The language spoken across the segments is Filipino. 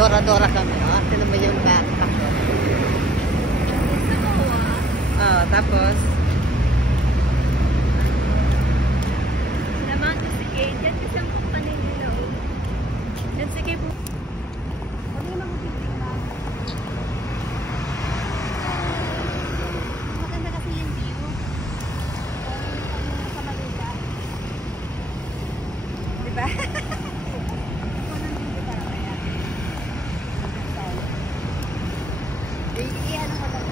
Dora-dora kami. Oh, ito naman yung backpack ko. Oh, tapos naman to si Kate. Yan kasi ang kumpanin nila. Yan si Kate. Ano yung mag-upipig ba? Maganda kasi yung view. Sa Maluta. Diba? Iyan ako lang.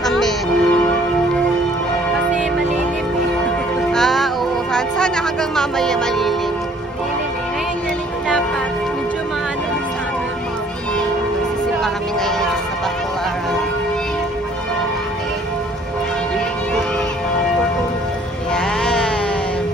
Kami. Kasi malilim eh. Ah, oo. Sana hanggang mamaya malilim. Malilim eh. Ngayon galing dapat. Medyo maano sa amin. Sisimba kami ngayon sa Baclaran. Yan.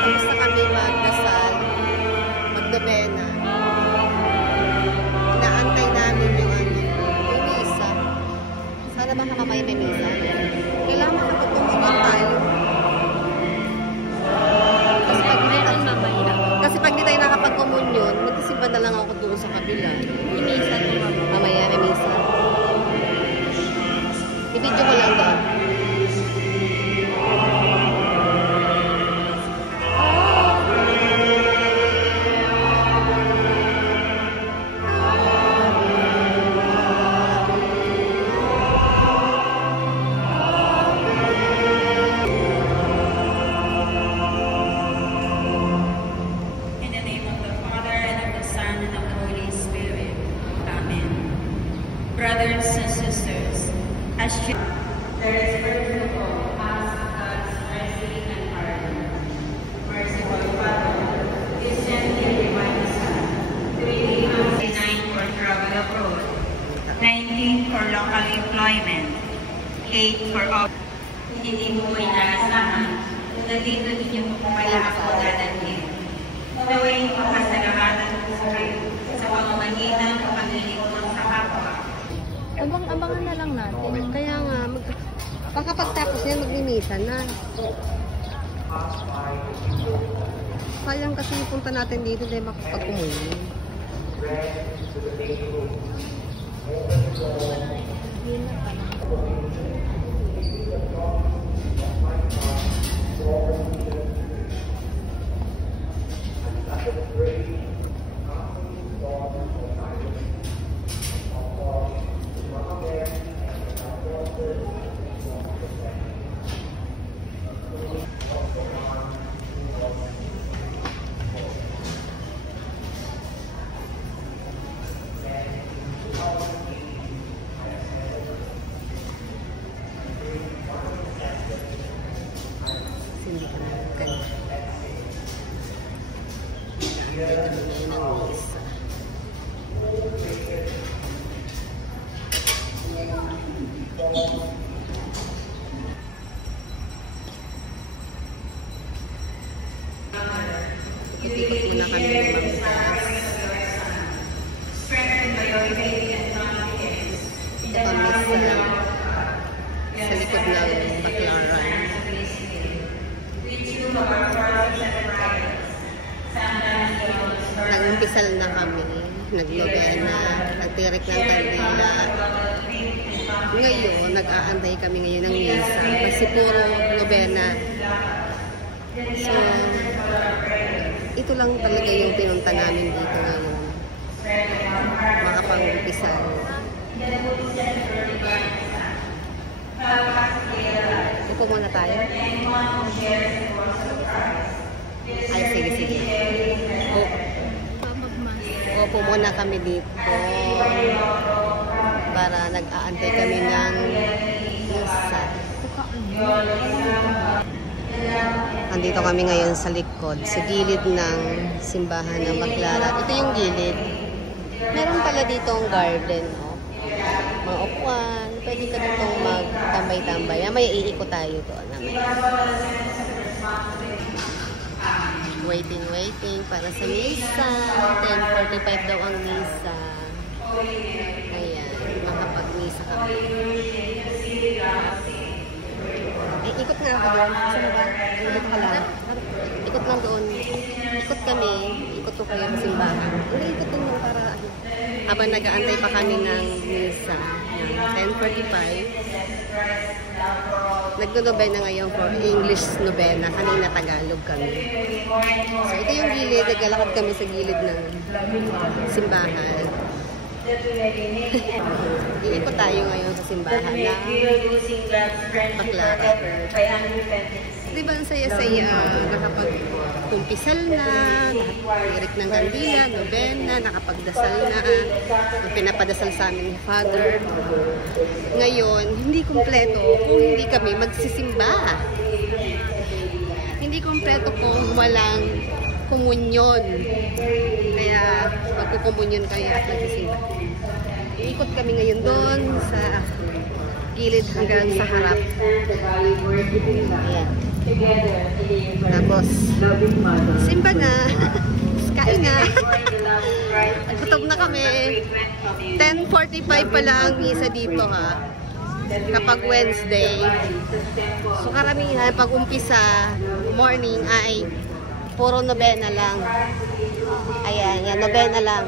Kamusta kami magdasal, magdobena. Inaantay namin yung yung misa. Sana baka mamaya may misa. Kailangan makapagpamungan tayo. Kasi pag di tayo nakapagkomunyon, magsisimba na lang ako doon sa kabila. Imisa to Mamaya may misa. I-video ko lang doon. In the name of the Father, and of the Son, and of the Holy Spirit. Amen. Brothers and sisters, as there is first of all, ask God's mercy and pardon. Merciful Father, you sent your divine Son to redeem us 9 for travel abroad, 19 for local employment, 8 for all. Hindi mo inaasahan, nandito ninyo po pala ako dadalhin. Naway makasalamatan ko sa kayo sa pamamagitan ng paglilingkod sa kapwa. Abangan na lang natin. Kaya nga, pagkapagtapos niya, magmimisa na. Sayang kasi yung punta natin dito dahil makapag-umuwi. Hindi ka na ganyan. Dito naman ng misa. Ikot-ikot muna kami ng mga Strengthened by your faith and confidence in the misa power of God. sa likod ng Baclaran. With you of our fathers and friends, sometimes we also Nag-umpisal na kami. Nag-novena. Nagtirik ng kandila. Ngayon, nag-aantay kami ngayon ng misa. Kasi puro novena. So, ito lang talaga yung pinunta namin dito ngayon. Makapag-umpisal. Upo muna tayo. Ay, sige. Upo muna kami dito. Para nag-aantay kami ng misa. Andito kami ngayon sa likod, sa gilid ng simbahan ng Baclaran. Ito yung gilid. Meron pala dito ang garden, no? Mga upuan. Pwede ka ditong magtambay-tambay. May iikot tayo doon. Waiting para sa misa. 10:45 daw ang misa. Ayan, makapag-misa kami. Ikot nga ako doon. Saan ba? Ikot ka lang. Ikot lang doon. Ikot kami. Ikot ko kayo sa simbahan. Ikot din yung para habang nag-aantay pa kami ng misa. 10:45. Nagno-novena ngayon for English novena. Kanina Tagalog kami. So ito yung gilid. Naglalakad kami sa gilid ng simbahan. Iikot tayo ngayon sa simbahan na Baclaran. Diba ang saya-saya nakapag-kumpisal na, nakapag-irik ng kandila, novena, nakapagdasal na, pinapadasal sa amin ni Father. Ngayon, hindi kumpleto kung hindi kami magsisimba. Hindi kumpleto kung walang komunyon. Kaya magkukomunyon kayo at magsisimba. Iikot kami ngayon doon sa gilid hanggang sa harap. Ayan. Tapos, simba na. Kain na. Gutom na kami. 10:45 pala ang misa dito, ha. Kapag Wednesday. So karamihan, pag umpisa, morning ay puro novena lang. Ayan, yan, novena lang.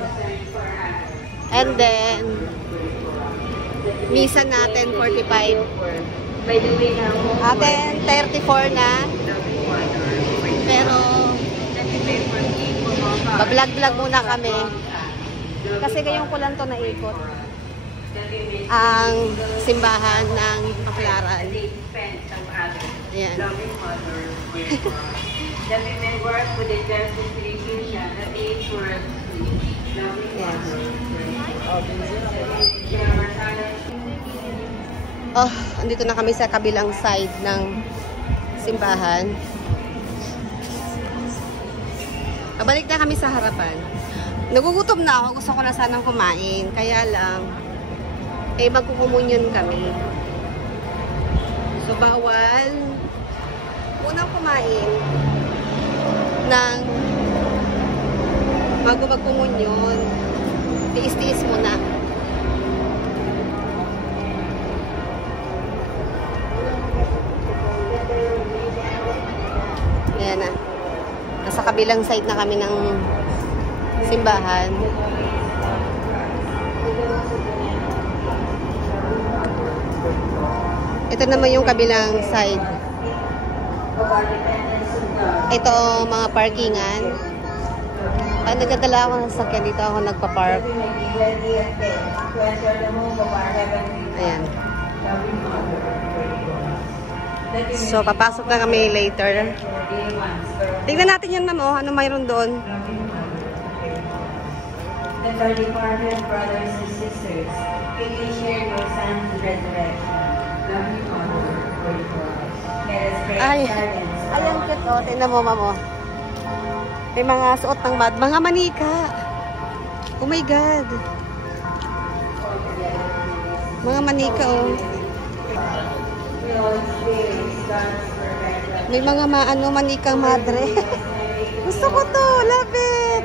And then, misa natin 45. Atin 34 na. Pero, bablog-vlog muna kami. Kasi ngayong ko lang to naikot. Ang simbahan ng Baclaran. Ayan. Oh, andito na kami sa kabilang side ng simbahan. Pabalik na kami sa harapan. Nagugutom na ako. Gusto ko na sanang kumain. Kaya lang, magkukumunyon kami. So, bawal unang kumain ng bago magkumunyon. Tiis-tiis muna. Ayan na. Nasa kabilang side na kami ng simbahan. Ito naman yung kabilang side. Ito mga parkingan. Pag nagdadala ako ng sasakyan, dito ako nagpa-park. Ayan. So, papasok na kami later. Tingnan natin yun, ma'am. Oh, ano mayroon doon? The departed brothers and sisters, can you share your son's resurrection? Love you, Father, for you for us. Let us pray in silence. Ayan, cute. Oh, tingnan mo, ma'am. Oh. May mga suot ng mga manika. Oh my God. Mga manika, oh. May mga manikang madre. Gusto ko to. Love it.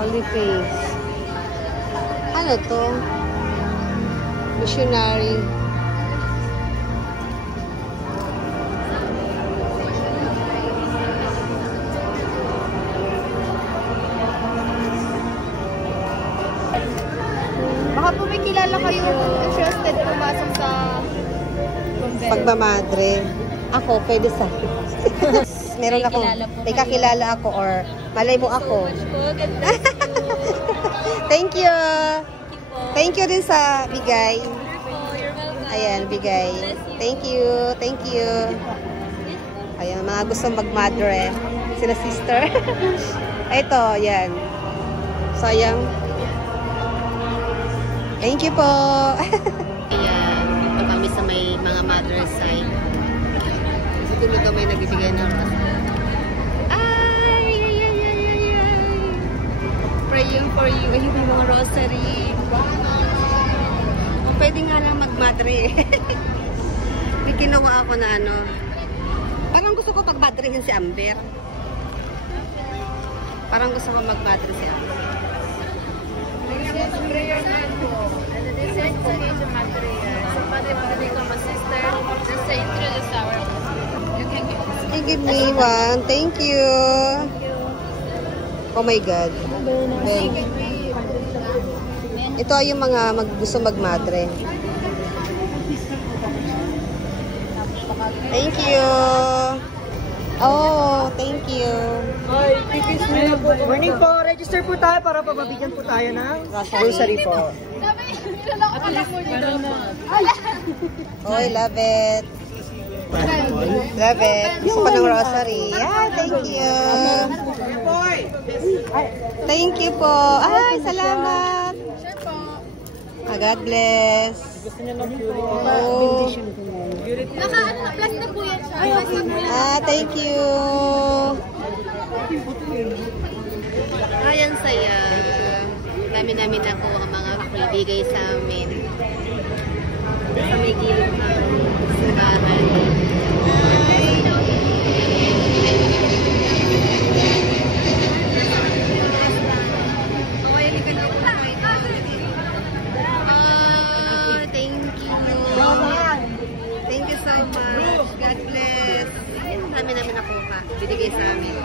Holy face. Ano to? Missionary. Baka po may kilala kayo magmamadre. Ako, pwede sa... Meron ako, may kakilala ako or malay mo ako. Thank you. Thank you din sa bigay. Ayan, bigay. Thank you. Thank you. Ayan, mga gustong magmadre. Sila sister. Ito, ayan. Sayang. Thank you po. Ayan, ito kami sa may mga mother side. Siguro ka may nagbibigay ng rosary. Praying for you. Ayun yung mga rosary. O, pwede nga lang magmadre. May ginawa ako na ano. Parang gusto ko pagmadrehin si Amber. Parang gusto ko magmadre si Amber. Prayer na po. And then this is occasion prayer. So, Padre, become a sister. Just to introduce our you can give us. Hey, give me one. Thank you. Oh my God. Ben. Ito ay yung mga gusto magmadre. Thank you. Oh, thank you. Hi, tickets na po. Morning po. Register po tayo para pababigyan po tayo ng grocery po. Oh, I love it. Love it. Gusto ko ng rosary. Yeah, thank you. Thank you po. Ay, salamat. God bless. Oh. Naka-plus na po yan siya. Thank you. Ayan, saya. Dami-dami na ko ang mga bibigay sa amin. Sa may gilid ng simbahan. Thank you so much. God bless. Dami-dami nakuha. Binigay sa amin.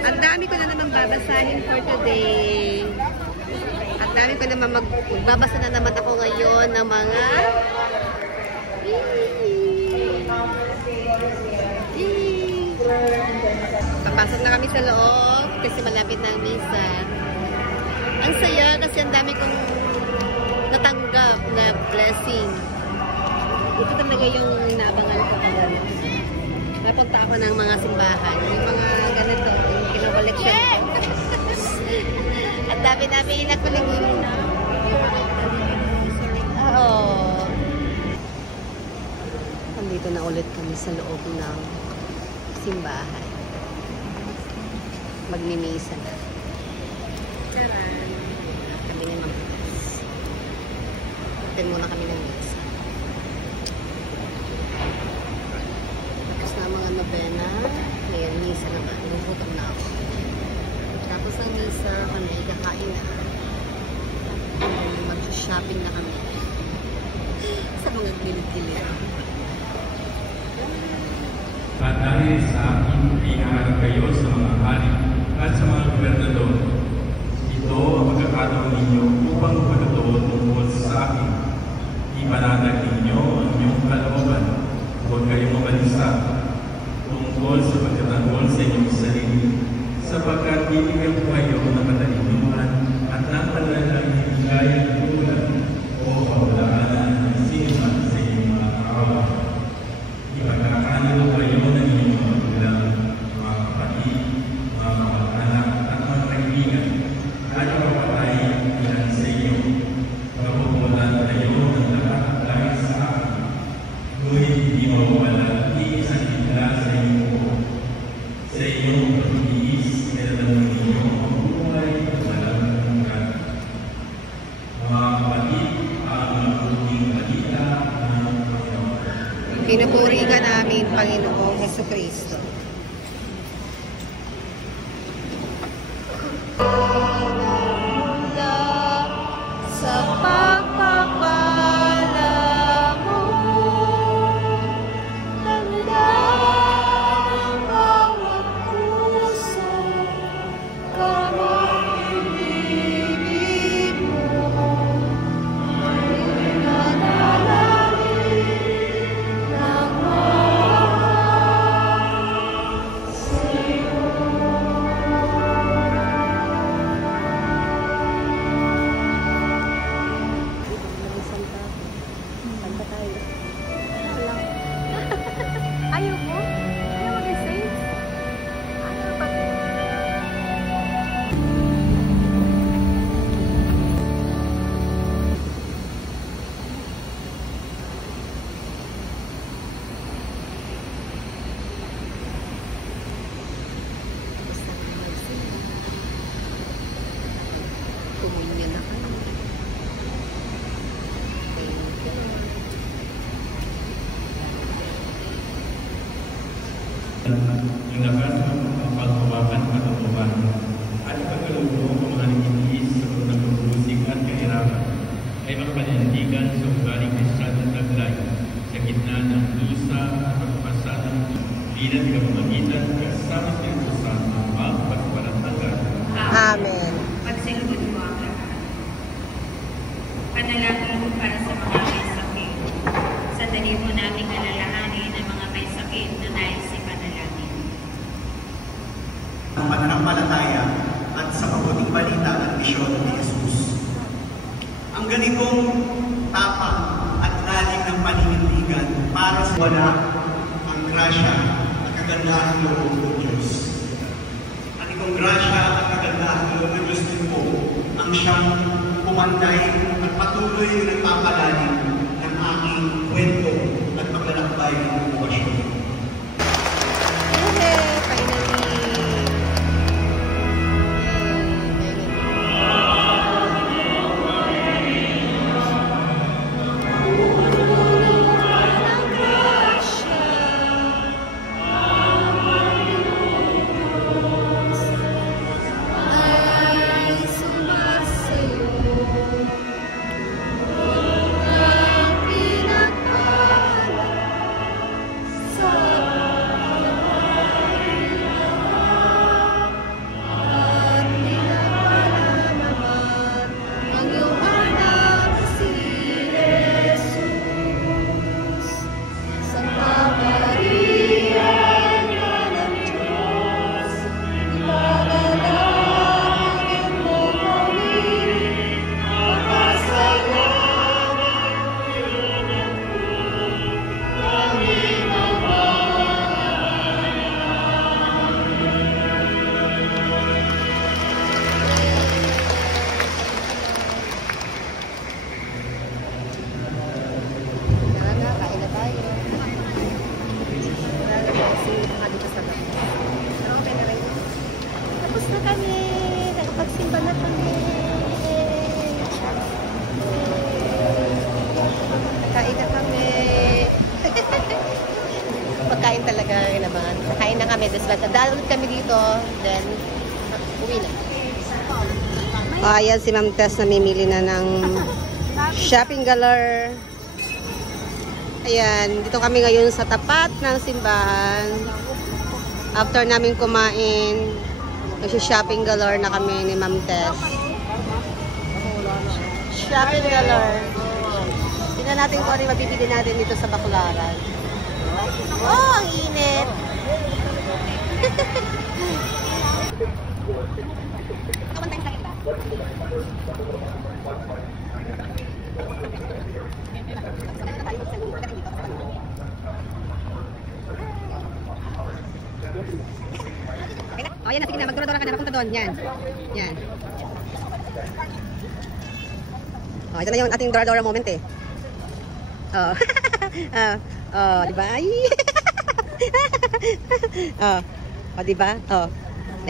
Ang dami ko na naman babasahin for today. At dami ko naman magbabasa na naman ako ngayon ng mga papasok na kami sa loob kasi malapit na ang misa. Ang saya kasi ang dami kong natanggap na blessing. Ito talaga yung naabangan ko. Napunta ako ng mga simbahan. Yung mga ganito, yung kinokoleksyon. At dami-dami inakuligin. Oo. Nandito na ulit kami sa loob ng simbahan. Magmimisa na. Kami ni Ma'am. Attend muna kami ng misa. Tapos na mga nobena. Ngayon, misa naman. Nagutom na ako. Tapos ng misa, kami kakain na. Mag-shopping na kami. Sa mga gilid-gilid. At dahil sa akin, inaharap kayo sa mga hari at sa mga gobernador. Ito ang pagkakataon ninyo upang magkatuon tungkol sa akin. Ipanatag ninyo ang inyong kalooban. Huwag kayong mabalisa tungkol sa pagkatanggol sa inyong sarili, sapagkat bibigyan ko kayo ng katalinuhan at ng panlalangin gaya ng tulad o kawalaan ng sinuman sa inyong mga kaaway. Ipagkakanalo kayo ng inyong mga magulang, mga kapatid, mga kamag-anak at mga kaibigan, at kapatay ilan sa inyo. Kapupulan kayo ng lahat dahil sa akin. Ngunit hindi mawawala isang itla sa inyong buo. Sa inyong pag-iis, meron ninyo ang buhay at walang hanggan. Mga kapatid, ang mabuting balita ng Panginoon. Pinupuri ka namin, Panginoong Jesucristo. Sa pagpapala mo, tanda ang bawat puso, kamay ibig mo, nanalangin ng Yung nakatulong ang pagbawakan katotohan at pagkalugong ang mga nagtitiis sa pagkakabusing at kahirapan ay magpanindigan sa ugaling Kristiyano na taglay sa gitna ng dusa at pagpasada ng bilang ng pamamagitan kasama sa ito sa mga pagpaparantagan. Amen. Pagsilugod mo ang lahat. Panalangin para sa mga may sakit. Sandali mo natin alalahanin ang mga may sakit na nais si panalangin. Ang pananampalataya at sa mabuting balita at misyon ni Jesus. Ang ganitong tapang at lalim ng paninindigan para sa wala ang grasya at kagandahan ng loob ng Diyos. At itong grasya at kagandahan ng loob ng Diyos din po ang siyang pumanday at patuloy yung nagpapalalim ng aking kwento at paglalakbay ng bukasyon. Yay! Finally! Tapos na kami. Nakapagsimba na kami. Nakain na kami. Pagkain talaga kinabangan. Nakain na kami. Dahil ulit kami dito. Then, uwi na. Ayan si Ma'am Tess namimili na ng shopping galore. Ayan, dito kami ngayon sa tapat ng simbahan. After namin kumain, nag-shopping galore na kami ni Ma'am Tess. Shopping galore. Tingnan natin kung ano yung mabibili natin dito sa Baclaran. Oh, ang init! Oh, yan na. Sige na. Magdura-dura ka na. Papunta doon. Yan. Yan. Oh, ito na yung ating dura-dura moment eh. Oh. Oh, diba? Ay. Oh. Oh, diba? Oh.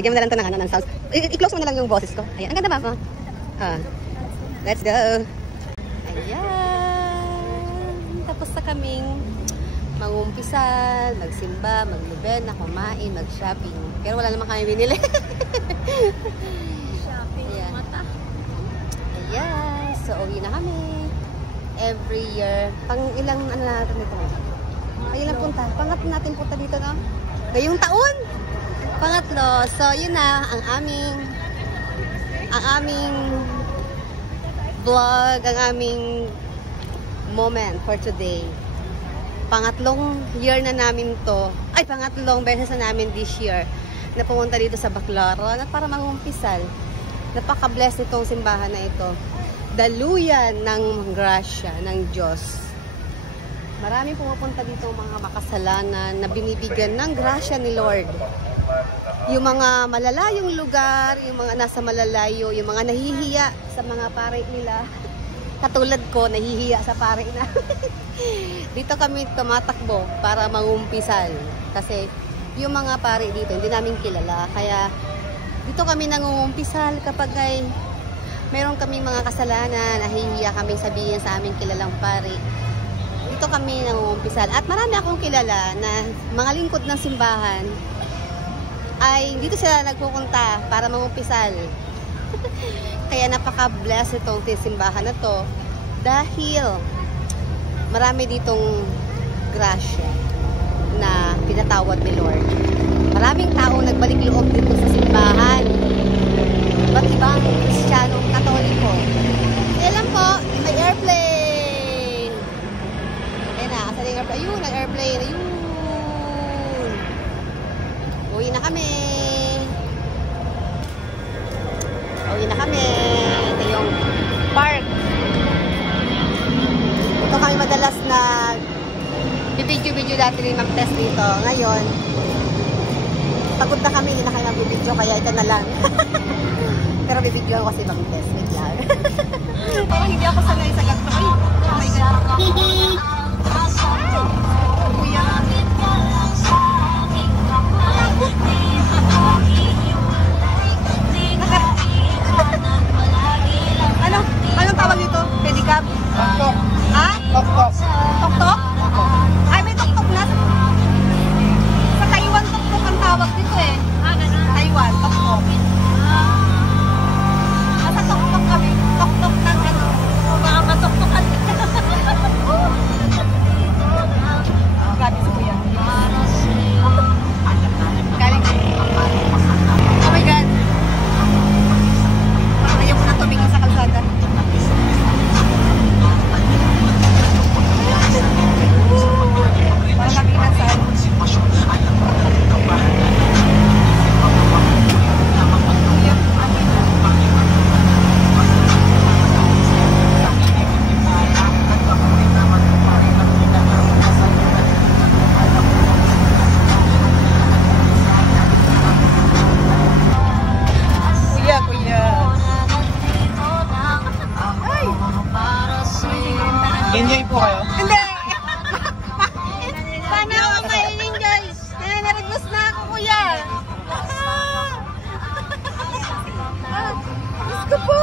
Lagyan mo na lang ito ng sauce. I-close mo na lang yung boses ko. Ayan. Ang ganda ba? Oh. Let's go. Ayan. Tapos na kaming mangumpisal, magsimba, maglubena, kumain, mag-shopping. Pero wala naman kami binili. Shopping mata. Ayan. So, uwi na kami. Every year. Pang ilang ano natin ito? Ilang punta? Pangatlo natin punta dito, no? Ngayong taon! Pangatlo. So, yun na ang aming vlog, ang aming moment for today. Pangatlong year na namin to. Ay, pangatlong beses na namin this year na pumunta dito sa Baclaran at para mangumpisal. Napaka-bless nitong simbahan na ito. Daluyan ng grasya ng Diyos. Maraming pumupunta dito mga makasalanan na binibigyan ng grasya ni Lord. Yung mga malalayong lugar, yung mga nasa malalayo, yung mga nahihiya sa mga pare nila. Katulad ko, nahihiya sa pare na. Dito kami tumatakbo para mangumpisal. Kasi yung mga pare dito, hindi namin kilala. Kaya dito kami nangungumpisal kapag ay meron kaming mga kasalanan, nahihiya kaming sabihin sa aming kilalang pare. dito kami nangungumpisal. At marami akong kilala na mga lingkod ng simbahan ay dito sila nagpupunta para mangumpisal. Kaya napaka-bless itong simbahan na to dahil marami ditong grasya na pinatawad ni Lord. Maraming taong nagbalik loob dito sa simbahan. Iba't ibang Kristiyano, Katoliko. Kaya lang po, may airplane. Ayan na, asan yung airplane? Ayun, ang airplane. Ayun. Uwi na kami. Uwi na kami. Ito yung park. Ito kami madalas na bibidyo-video dati ni Ma'am Tess dito. Ngayon, pagod na kami, hindi na kayo magbibidyo, kaya ito na lang. Pero bibidyo ako si Ma'am Tess. Wait lang. Parang hindi ako sanay sa ganito. Ay, oh my God. Kuya. Anong tawag dito? Pedicab? Tok-tok. Ha? Tok-tok. Tok-tok? Ay, may tok-tok na. Sa Taiwan, tok-tok ang tawag dito eh. Taiwan, tok-tok. Nasa tok-tok kami. Tok-tok ng ano. Baka matok-tokan. Grabe si Kuya. Galing. Oh my God. Ayaw ko na tumingin sa kalsada. Parang nakinan sa ano. Enjoy po kayo? Hindi! Paano ako ma-enjoy? Nervous na ako, Kuya! Diyos ko po!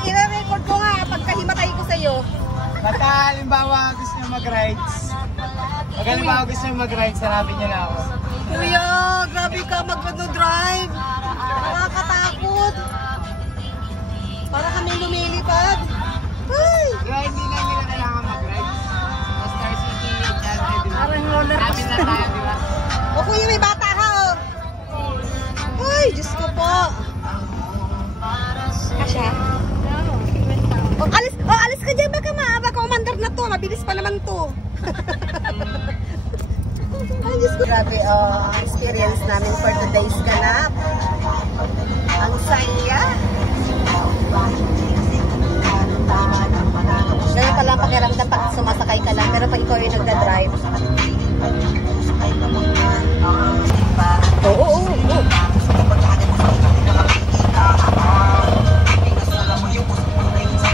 Ira-record ko nga pagkahimatay ko sa'yo. Basta halimbawa gusto nyo mag-rides. Pag halimbawa gusto nyo mag-rides, hanapin nyo na ako. Kuya, grabe ka mag-drive. Nakakatakot. Para kami lumilipad. Ay! Kaya hindi na nila kailangan mag-rides. Star City, Parang roller coaster. na tayo, di ba? O Kuya, may bata ka, oh. Ay, Diyos ko po. Kasya? Alis ka dyan. Baka umandar na to. Mabilis pa naman to. Ay, Diyos ko. Grabe, experience namin for today's ganap. Ang saya. Ganyan ka lang pakiramdam pag sumasakay ka lang. Pero pag ikaw yung nagda-drive. Oo.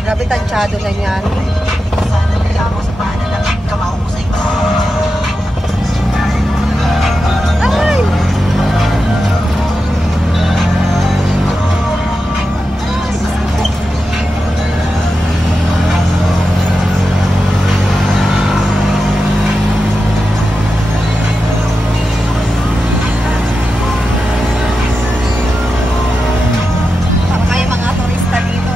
Grabe, tansyado na yan. Ay! Parang kayo mga turista dito.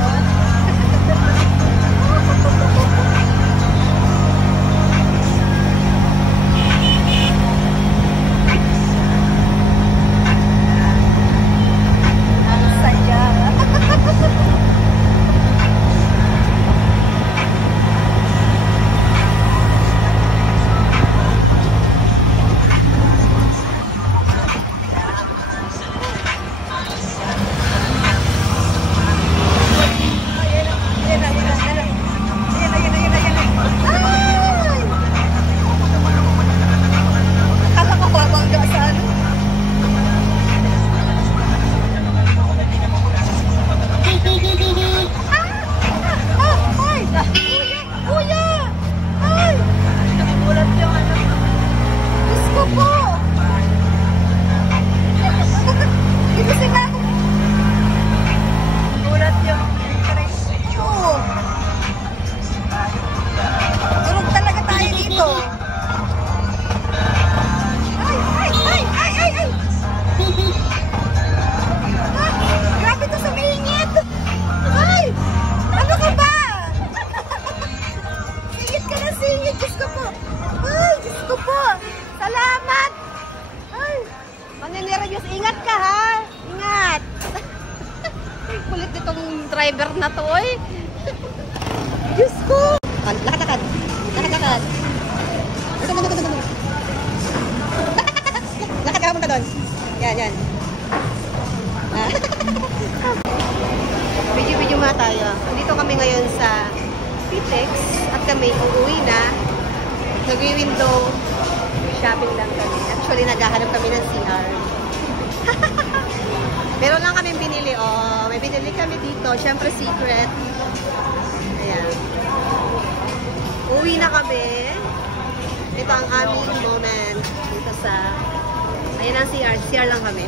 driver na to, eh. Diyos ko! Lakad-lakad. Lakad-lakad. Lakad ka, punta doon. Yan. Video muna tayo. Dito kami ngayon sa Pitex at kami uuwi na. Nag-window shopping lang kami. Actually, naghahanap kami ng CR. Meron lang kami binili. Oh, may binili kami dito. Siyempre, secret. Ayan. Uwi na kami. Ito ang aming moment dito sa... Ayan ang CR. CR lang kami.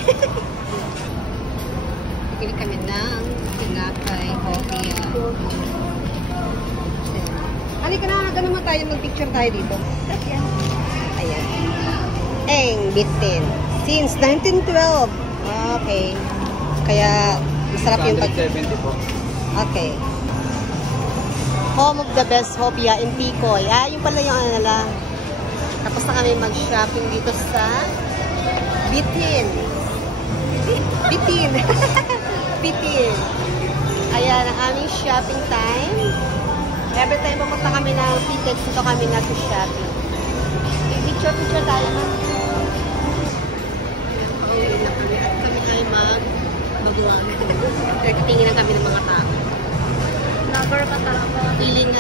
Pili kami ng tinapay, coffee. Halika na, ganun mo tayo, mag-picture tayo dito. Ayan. Bitin. Since 1912. Okay. Kaya, masarap yung pag... 170 po. Okay. Home of the best hopia in Picoy. Yun pala yung ano nila. Tapos na kami mag-shopping dito sa Bitin. Bitin. Bitin. Ayan, ang aming shopping time. Every time pupunta kami ng Pitex, dito kami nag-shopping. Picture tayo na. Pauwi na kami at kami ay mag-vlog. Nagtingin na kami ng mga tao. Vlogger ka talaga. Feeling